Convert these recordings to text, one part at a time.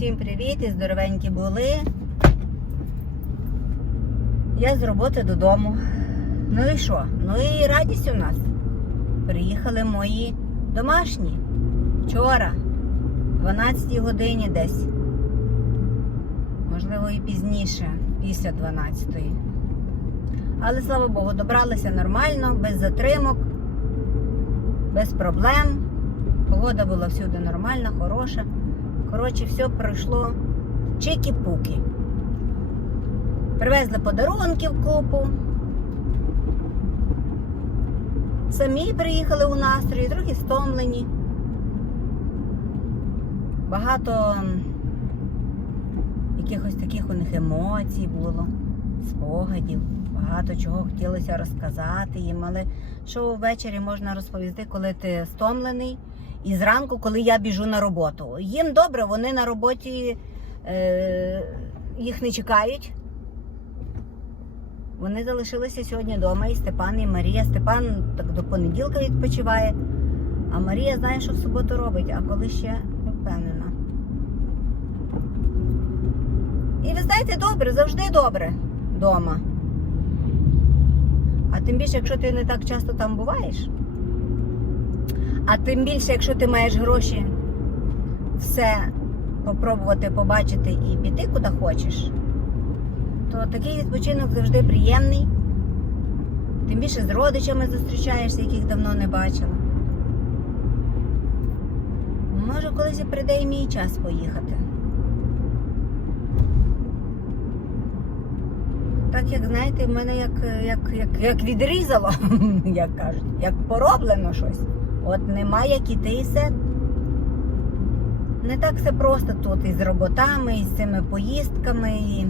Всім привіт і здоровенькі були. Я з роботи додому. Ну і що? Ну і радість у нас. Приїхали мої домашні. Вчора, 12 годині десь. Можливо, і пізніше, після 12. Але слава Богу, добралися нормально, без затримок, без проблем. Погода була всюди нормальна, хороша. Коротше, все пройшло чики-пуки. Привезли подарунків купу. Самі приїхали у настрої, трохи стомлені. Багато якихось таких у них емоцій було, спогадів. Багато чого хотілося розказати їм, але що ввечері можна розповісти, коли ти стомлений. І зранку, коли я біжу на роботу. Їм добре, вони на роботі е, їх не чекають. Вони залишилися сьогодні вдома, і Степан, і Марія. Степан так до понеділка відпочиває, а Марія знає, що в суботу робить, а коли ще не впевнена. І ви знаєте, добре, завжди добре вдома. А тим більше, якщо ти не так часто там буваєш. А тим більше, якщо ти маєш гроші все попробувати побачити і піти куди хочеш, то такий відпочинок завжди приємний. Тим більше з родичами зустрічаєшся, яких давно не бачила. Може, колись і прийде і мій час поїхати. Так як знаєте, в мене як, як, як, як відрізало, як кажуть, як пороблено щось. От нема як іти і все. Не так все просто тут із роботами, і з цими поїздками. І...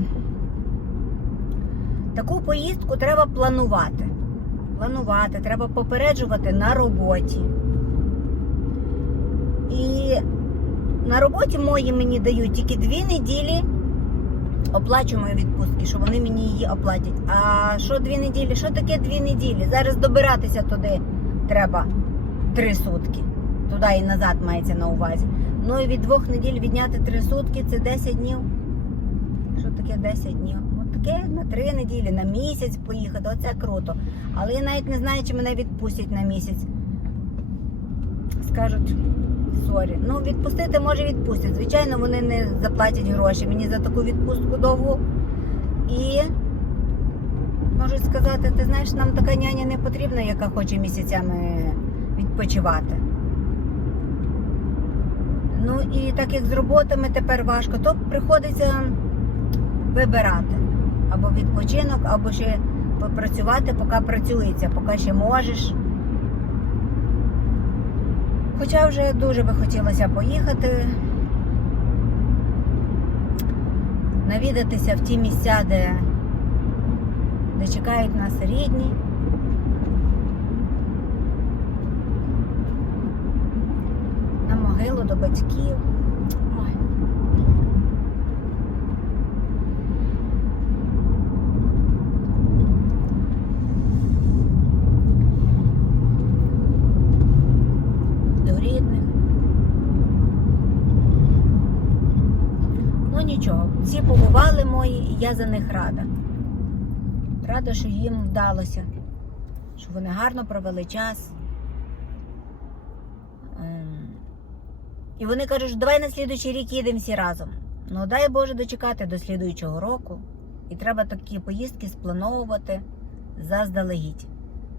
Таку поїздку треба планувати. Планувати, треба попереджувати на роботі. І на роботі мої мені дають тільки дві неділі оплачуємої відпустки, що вони мені її оплатять. А що дві неділі? Що таке дві неділі? Зараз добиратися туди треба три сутки. Туди і назад мається на увазі. Ну і від двох неділь відняти три сутки це 10 днів. Що таке 10 днів? От таке на три неділі, на місяць поїхати. Оце круто. Але я навіть не знаю, чи мене відпустять на місяць. Скажуть, сорі. Ну, відпустити може відпустять. Звичайно, вони не заплатять гроші мені за таку відпустку довгу. І можуть сказати, ти знаєш, нам така няня не потрібна, яка хоче місяцями відпочивати. Ну і так як з роботами тепер важко, то приходиться вибирати або відпочинок, або ще попрацювати, поки працюється, поки ще можеш. Хоча вже дуже би хотілося поїхати, навідатися в ті місця, де, де чекають нас рідні. на могилу до батьків. Ой. До рідних. Ну нічого, всі побували мої, і я за них рада. Рада, що їм вдалося, що вони гарно провели час. Ем, І вони кажуть, давай на слідуючий рік їдемо всі разом. Ну дай Боже дочекати до слідуючого року. І треба такі поїздки сплановувати заздалегідь.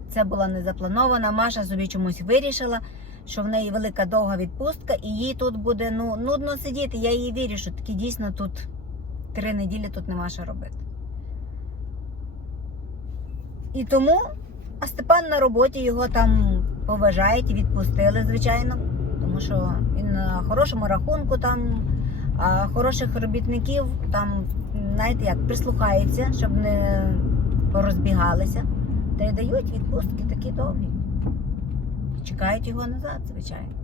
Це була не запланована. Маша собі чомусь вирішила, що в неї велика довга відпустка, і їй тут буде ну, нудно сидіти. Я їй вірю, що таки дійсно тут три неділі тут нема що робити. І тому, а Степан на роботі його там поважають і відпустили, звичайно тому що він на хорошому рахунку там, а хороших робітників там, знаєте як, прислухається, щоб не порозбігалися. Та й дають відпустки такі довгі. Чекають його назад, звичайно.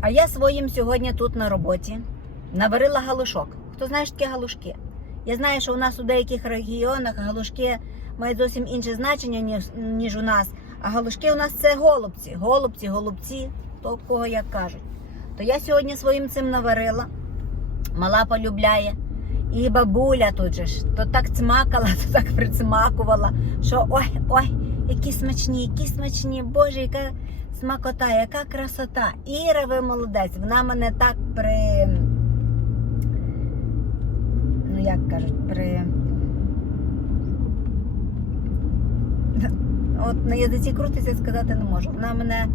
А я своїм сьогодні тут на роботі наварила галушок. Хто знає, що таке галушки? Я знаю, що у нас у деяких регіонах галушки мають зовсім інше значення, ніж, ніж у нас. А галушки у нас це голубці. Голубці, голубці. то кого як кажуть. То я сьогодні своїм цим наварила. Мала полюбляє. І бабуля тут же ж то так цмакала, то так прицмакувала, що ой, ой, які смачні, які смачні, Боже, яка смакота, яка красота. Іра, ви молодець. Вона мене так при. Ну, як кажуть, при. От на язиці крутиться сказати не можу. Вона мене.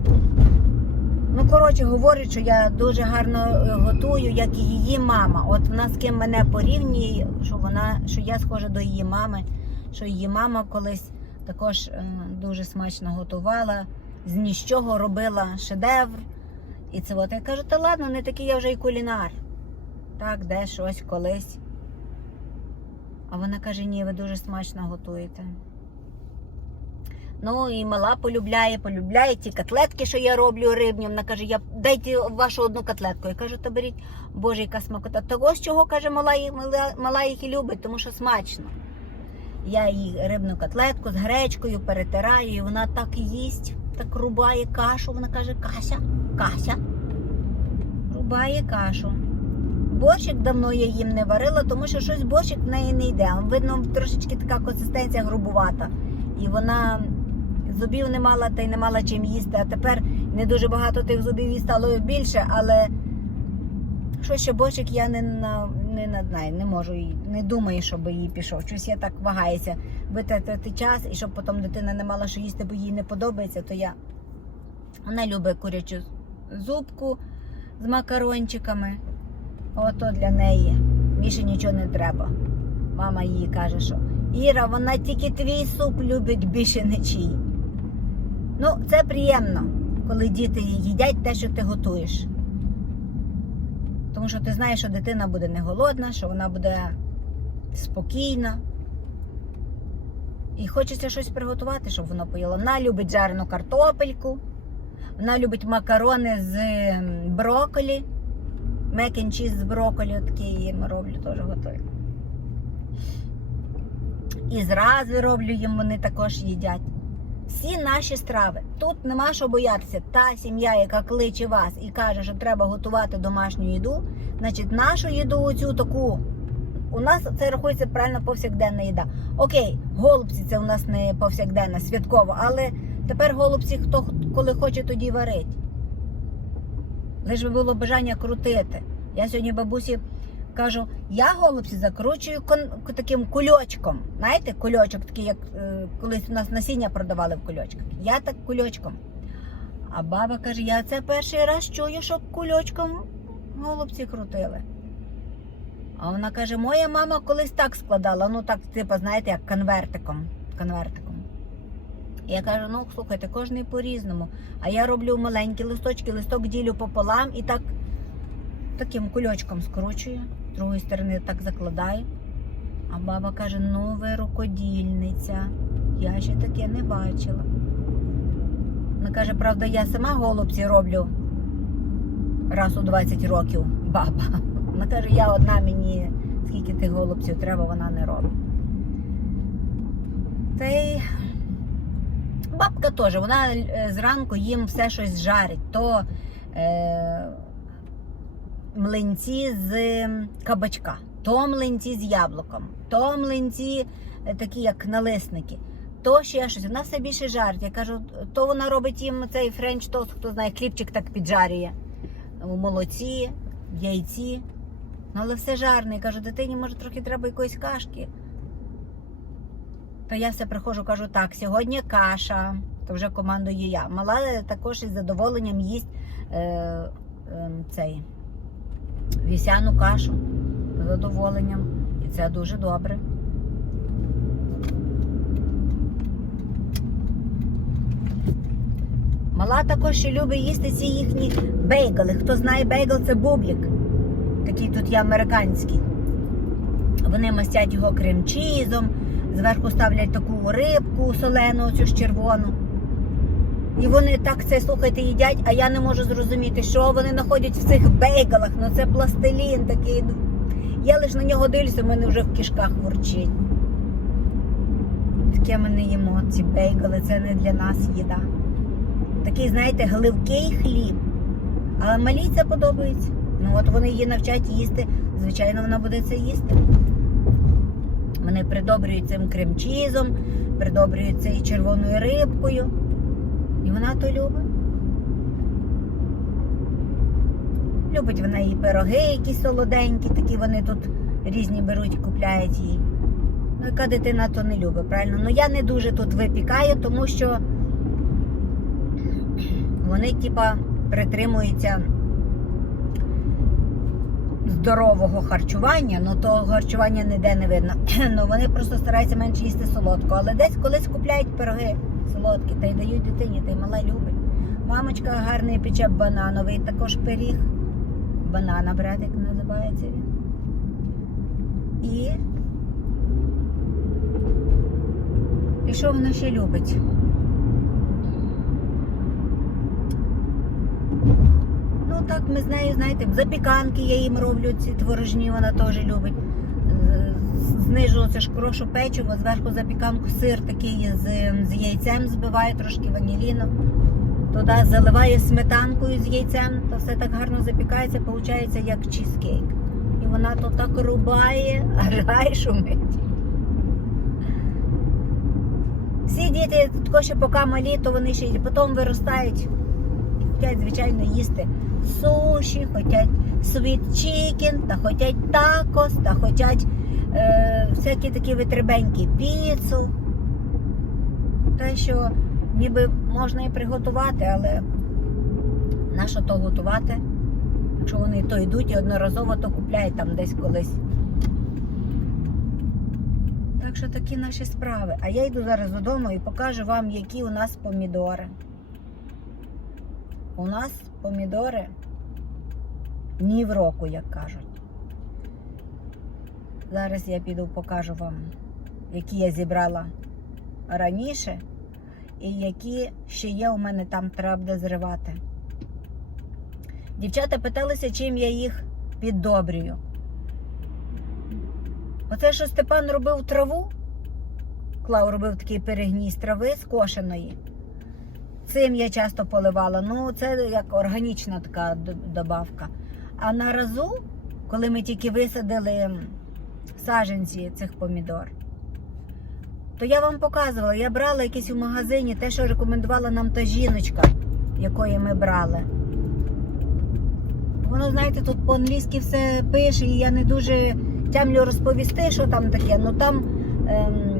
Ну, коротше, говорить, що я дуже гарно е, готую, як і її мама. От вона з ким мене порівнює, що вона, що я схожа до її мами, що її мама колись також е, дуже смачно готувала, з нічого робила шедевр. І це от я кажу, та ладно, не такий я вже і кулінар. Так, де щось колись. А вона каже, ні, ви дуже смачно готуєте. Ну і мала полюбляє, полюбляє ті котлетки, що я роблю рибні. Вона каже, я дайте вашу одну котлетку. Я кажу, то беріть, боже, яка смакота. Того з чого каже, мала, мала їх і любить, тому що смачно. Я їй рибну котлетку з гречкою перетираю, і вона так і їсть, так рубає кашу. Вона каже, Кася, Кася, рубає кашу. Борщик давно я їм не варила, тому що щось борщик в неї не йде. Видно, трошечки така консистенція грубувата. І вона зубів не мала та й не мала чим їсти. А тепер не дуже багато тих зубів їй стало більше, але що ще борщик я не не наднаю, не можу їй, не думаю, щоб їй пішов. Щось я так вагаюся витратити час і щоб потім дитина не мала що їсти, бо їй не подобається, то я вона любить курячу зубку з макарончиками. Ото для неї. Більше нічого не треба. Мама їй каже, що Іра, вона тільки твій суп любить більше нічий. Ну, це приємно, коли діти їдять те, що ти готуєш. Тому що ти знаєш, що дитина буде не голодна, що вона буде спокійна. І хочеться щось приготувати, щоб вона поїла. Вона любить жарену картопельку, вона любить макарони з брокколі. Мек з брокколі, такі їм роблю, теж готую. І зрази роблю їм, вони також їдять. Всі наші страви. Тут нема що боятися. Та сім'я, яка кличе вас і каже, що треба готувати домашню їду, значить нашу їду оцю таку. У нас це рахується правильно повсякденна їда. Окей, голубці це у нас не повсякденна, святкова, але тепер голубці хто коли хоче, тоді варить. Лише би було бажання крутити. Я сьогодні бабусі кажу, я голубці закручую кон- таким кульочком. Знаєте, кульочок такий, як е, колись у нас насіння продавали в кульочках. Я так кульочком. А баба каже, я це перший раз чую, щоб кульочком голубці крутили. А вона каже, моя мама колись так складала, ну так, типу, знаєте, як конвертиком. конвертиком. Я кажу, ну слухайте, кожний по-різному. А я роблю маленькі листочки, листок ділю пополам і так таким кульочком скручую, з другої сторони так закладаю. А баба каже, ви рукодільниця. Я ще таке не бачила. Вона каже, правда, я сама голубці роблю раз у 20 років баба. Вона каже, я одна мені скільки тих голубців треба, вона не робить. Та й бабка теж, вона е, зранку їм все щось жарить. То е, млинці з кабачка, то млинці з яблуком, то млинці е, такі, як налисники, то ще щось. Вона все більше жарить. Я кажу, то вона робить їм цей френч тост, хто знає, хлібчик так піджарює молоці, яйці. Ну, але все жарне. Я кажу, дитині, може, трохи треба якоїсь кашки. То я все приходжу, кажу, так, сьогодні каша, то вже командую я. Мала також із задоволенням їсть е, е, цей вівсяну кашу з задоволенням. І це дуже добре. Мала також ще любить їсти ці їхні бейгли. Хто знає бейгл, це бублік. Такий тут є американський. Вони мастять його крем-чізом, зверху ставлять таку рибку солену, цю ж червону. І вони так це, слухайте, їдять, а я не можу зрозуміти, що вони знаходять в цих бейгалах. Ну це пластилін такий. ну. Я лише на нього дивлюся, в мене вже в кишках ворчить. Таке ми не їмо, ці бейгали, це не для нас їда. Такий, знаєте, гливкий хліб. А малій це подобається. Ну от вони її навчать їсти. Звичайно, вона буде це їсти. Вони придобрюють цим кремчізом, придобрюють це і червоною рибкою. І вона то любить. Любить вона і пироги, якісь солоденькі, такі вони тут різні беруть купляють їй. Ну, яка дитина то не любить, правильно? Ну я не дуже тут випікаю, тому що вони, типа, притримуються здорового харчування, ну того харчування ніде не видно. ну вони просто стараються менше їсти солодко. Але десь колись купляють пироги солодкі та й дають дитині, та й мала любить. Мамочка гарний пече банановий, також пиріг. Банана братик називається він. І. І що вона ще любить? Ну так, ми з нею, знаєте, запіканки я їм роблю, ці творожні, вона теж любить. Знижу це ж крошу печиво, зверху запіканку сир такий з, з яйцем збиваю, трошки ваніліну. Туди заливаю сметанкою з яйцем, то все так гарно запікається, виходить як чизкейк. І вона то так рубає, гай шумить. Всі діти тако ще поки малі, то вони ще потім виростають. Хочуть, звичайно, їсти суші, хочуть sweet chicken, та хочуть такос, та хочуть е, всякі такі витребенькі піцу. Те, що ніби можна і приготувати, але на що то готувати? Якщо вони то йдуть і одноразово то купляють там десь колись. Так що такі наші справи. А я йду зараз додому і покажу вам, які у нас помідори. У нас помідори ні в року, як кажуть. Зараз я піду покажу вам, які я зібрала раніше і які ще є у мене там треба буде зривати. Дівчата питалися, чим я їх піддобрюю. Оце, що Степан робив траву, Клав робив такий перегній трави скошеної. Цим я часто поливала. Ну, це як органічна така добавка. А на разу, коли ми тільки висадили саджанці цих помідор, то я вам показувала, я брала якесь у магазині те, що рекомендувала нам та жіночка, якої ми брали. Воно, знаєте, тут по-англійськи все пише, і я не дуже тямлю розповісти, що там таке. Ну там ем,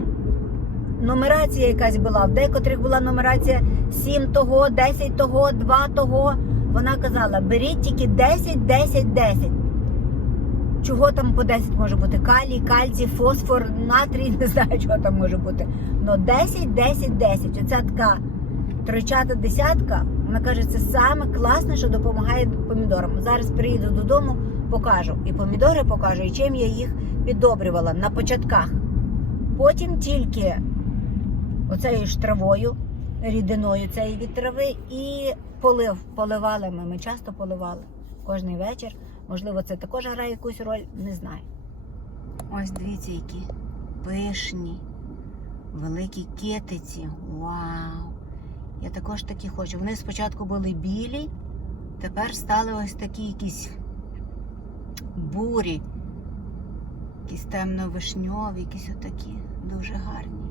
нумерація якась була. В декотрих була нумерація 7 того, 10 того, 2 того. Вона казала, беріть тільки 10, 10, 10. Чого там по 10 може бути? Калій, кальцій, фосфор, натрій, не знаю, чого там може бути. Ну 10, 10, 10. Оця така тройчата десятка, вона каже, це саме класне, що допомагає помідорам. Зараз приїду додому, покажу. І помідори покажу, і чим я їх піддобрювала на початках. Потім тільки оцею ж травою, рідиною цієї від трави і полив. Поливали ми. Ми часто поливали кожний вечір. Можливо, це також грає якусь роль, не знаю. Ось дивіться, які пишні, великі китиці. Вау! Я також такі хочу. Вони спочатку були білі, тепер стали ось такі якісь бурі, якісь темно-вишньові, якісь отакі. Дуже гарні.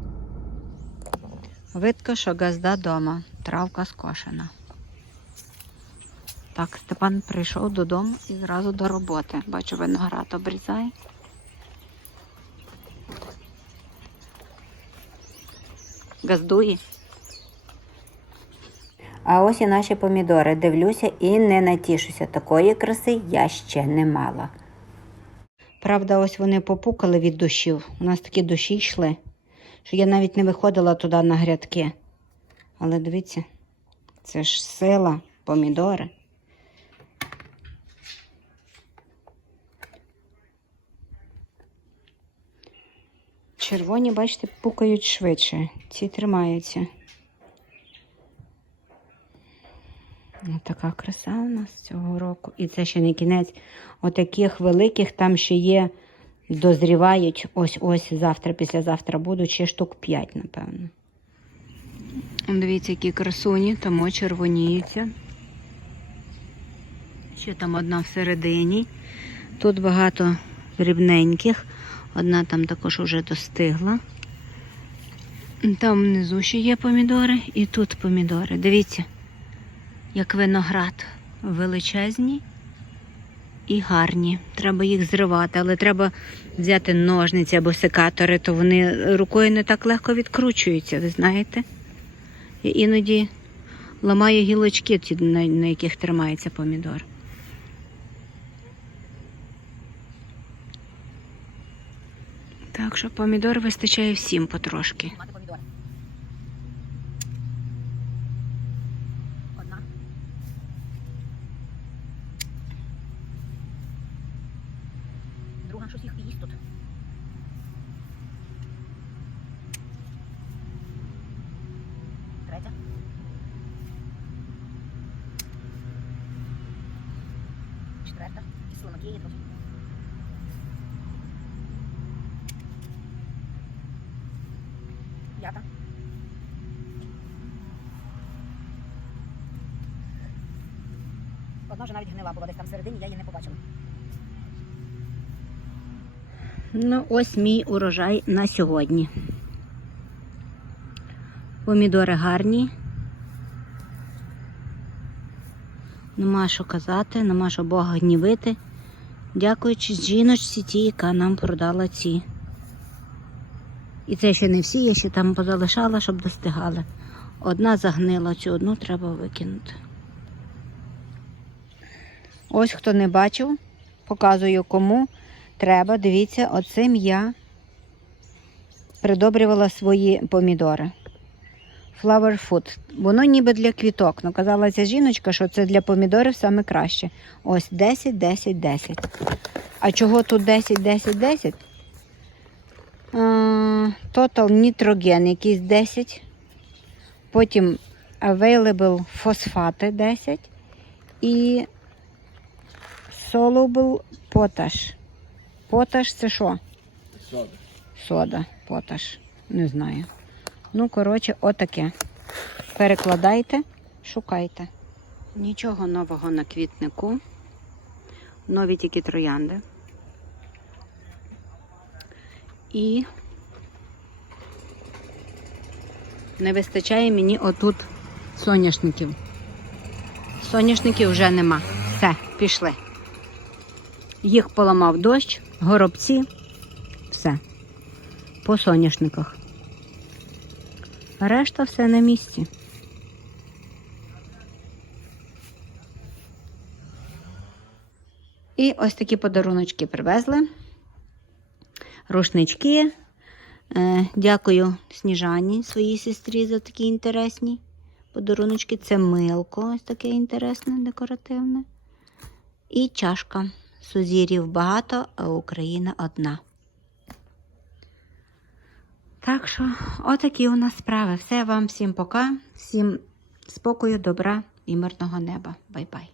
Видко, що газда дома, травка скошена. Так, Степан прийшов додому і зразу до роботи. Бачу, виноград обрізає. Газдує. А ось і наші помідори. Дивлюся і не натішуся. Такої краси я ще не мала. Правда, ось вони попукали від дощів. У нас такі дощі йшли, що я навіть не виходила туди на грядки. Але дивіться, це ж сила, помідори. Червоні, бачите, пукають швидше. Ці тримаються. Ось така краса у нас цього року. І це ще не кінець. Отаких великих там ще є, дозрівають ось-ось завтра, післязавтра будуть ще штук 5, напевно. Дивіться, які красуні, тому червоніються. Ще там одна всередині. Тут багато дрібненьких. Одна там також вже достигла. Там внизу ще є помідори і тут помідори. Дивіться, як виноград величезні і гарні. Треба їх зривати, але треба взяти ножниці або секатори, то вони рукою не так легко відкручуються, ви знаєте. Я іноді ламаю гілочки, на яких тримається помідор. Так що помідор вистачає всім потрошки. Мати помідори. Одна. Друга щось їх їсть тут. Третя. Четверта. І слимаки є трохи. П'ята. Одна вже навіть гнила була десь там всередині, я її не побачила. Ну, ось мій урожай на сьогодні. Помідори гарні. Нема що казати, нема що Бога гнівити. Дякуючи жіночці ті, яка нам продала ці. І це ще не всі, я ще там позалишала, щоб достигали. Одна загнила, цю одну треба викинути. Ось хто не бачив, показую кому треба. Дивіться, оцим я придобрювала свої помідори. Flower food. Воно ніби для квіток. Ну, казала ця жіночка, що це для помідорів саме краще. Ось 10, 10, 10. А чого тут 10, 10, 10? А, Total нітроген якийсь 10. Потім available фосфати 10. І soluble potash. Поташ це що? Сода. Сода, поташ. Не знаю. Ну, коротше, отаке. Перекладайте, шукайте. Нічого нового на квітнику. Нові тільки троянди. І не вистачає мені отут соняшників. Соняшників вже нема. Все, пішли. Їх поламав дощ, горобці, все. По соняшниках. Решта все на місці. І ось такі подаруночки привезли. Рушнички. Е, Дякую Сніжані, своїй сестрі, за такі інтересні подаруночки. Це милко, ось таке інтересне, декоративне. І чашка. Сузір'їв багато, а Україна одна. Так що, отакі у нас справи. Все вам всім пока, всім спокою, добра і мирного неба. Бай-бай.